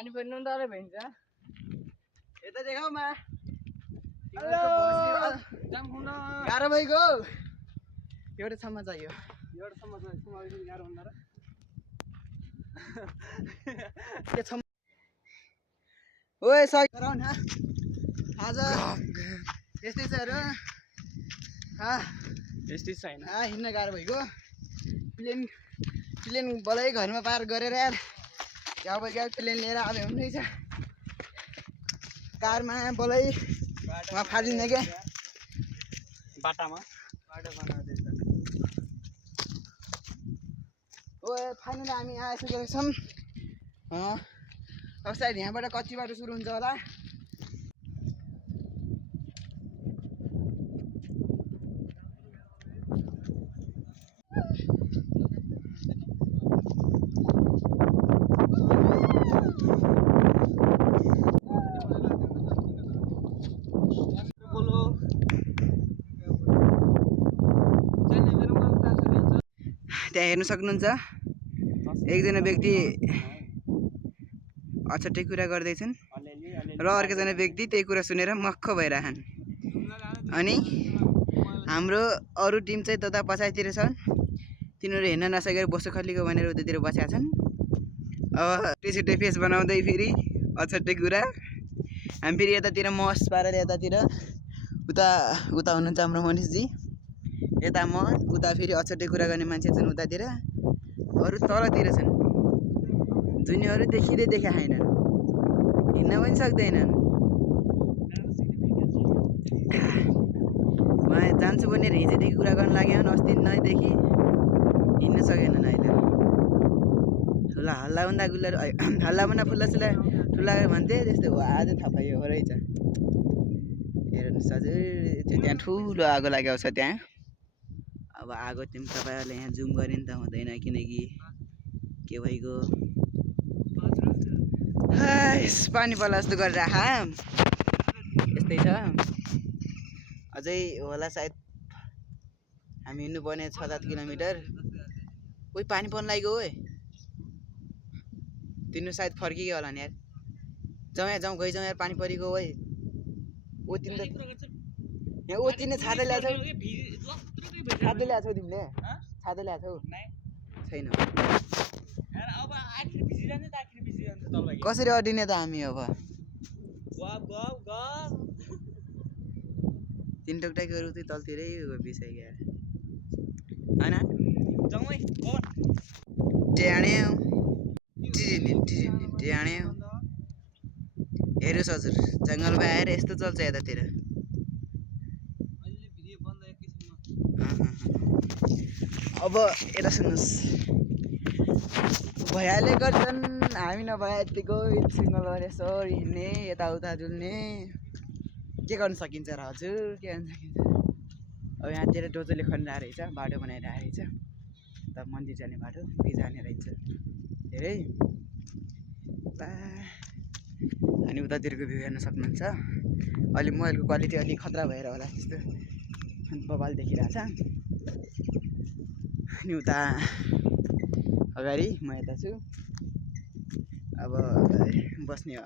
पानी पर्नु डरै भइन्छ यता देखाउ मा हेलो गाह्रो भइगयो एउटा सम्म चाहियो गाह्रो भन्दा र के छ ओए सही गराउ न आज यस्तै छ र यस्तै छैन हिँड्न गाह्रो भइगयो प्लेन बलै घरमा पार गरेर यार अब क्या प्लेन लिएर अब हुँदैछ कारमा बलै वहाँ फालिदिने क्या बाटामा बाटो बनाउँदैछ ओए फाइनली हामी आइसकेका छौँ अब सायद यहाँबाट कति बाटो सुरु हुन्छ होला त्यहाँ हेर्न सक्नुहुन्छ एकजना व्यक्ति अछट्टै कुरा गर्दैछन् र अर्कोजना व्यक्ति त्यही कुरा सुनेर मक्ख भइरहन् अनि हाम्रो अरू टिम चाहिँ तता पछाडितिर छन् तिनीहरू हेर्न नसकेर बसो खल्लीको भनेर उतातिर बसेका छन् अब छिटै फेस बनाउँदै फेरि अछट्टै कुरा हामी फेरि यतातिर मस पारेर यतातिर उता हुनुहुन्छ हाम्रो मनिषजी यता म उता फेरि अछट्टै कुरा गर्ने मान्छे छन् उतातिर अरू तलतिर छन् जुनीहरू देखिँदै देखा छैनन् हिँड्न पनि सक्दैनन् उहाँ जान्छु भनेर हिजोदेखि कुरा गर्न लाग्यो अस्ति नैदेखि हिँड्न सकेनन् अहिले ठुला हल्ला हुँदा गुल्ला हल्ला भन्दा फुल्ला सुल्ला ठुला भन्थे त्यस्तो हो आज थाहा पाइयो रहेछ हेर्नुहोस् हजुर त्यहाँ ठुलो आगो लागेको छ त्यहाँ अब आगो तपाईँहरूले यहाँ जुम गरे नि त हुँदैन किनकि के भइगयो पानी पर्ला जस्तो गरेर यस्तै छ अझै होला सायद हामी हिँड्नुपर्ने 6-7 किलोमिटर कोही पानी पर्न लाग्यो ओए तिनीहरू सायद फर्कियो होला नि यार जाउँ गइजाउँ यार पानी परेको ओए ओ तिमी त यहाँ ओतिने छाता ल्याएको छौ तिमीले छाता ल्याएको छौ छैन कसरी अडिने त हामी अब तिन टोकटाकी गरौँ चाहिँ तलतिरै बिसाइगयो होइन ट्याण्यो हेर्नुहोस् हजुर जङ्गलमा आएर यस्तो चल्छ यतातिर अब यता सुन्नुहोस् भइहाले गर्छन् हामी नभए यतिको सिग्नल यसो हिँड्ने यताउता डुल्ने के गर्न सकिन्छ र हजुर के गर्न सकिन्छ अब यहाँतिर डोजोले खनिरहेको रहेछ बाटो बनाइरहेको रहेछ त मन्दिर जाने बाटो जाने रहेछ धेरै अनि उतातिरको भ्यू हेर्न सक्नुहुन्छ अलि मोबाइलको क्वालिटी अलिक खतरा भएर होला त्यस्तो बबाल देखिरहेछ अनि उता अगाडि म यता छु अब बस्ने हो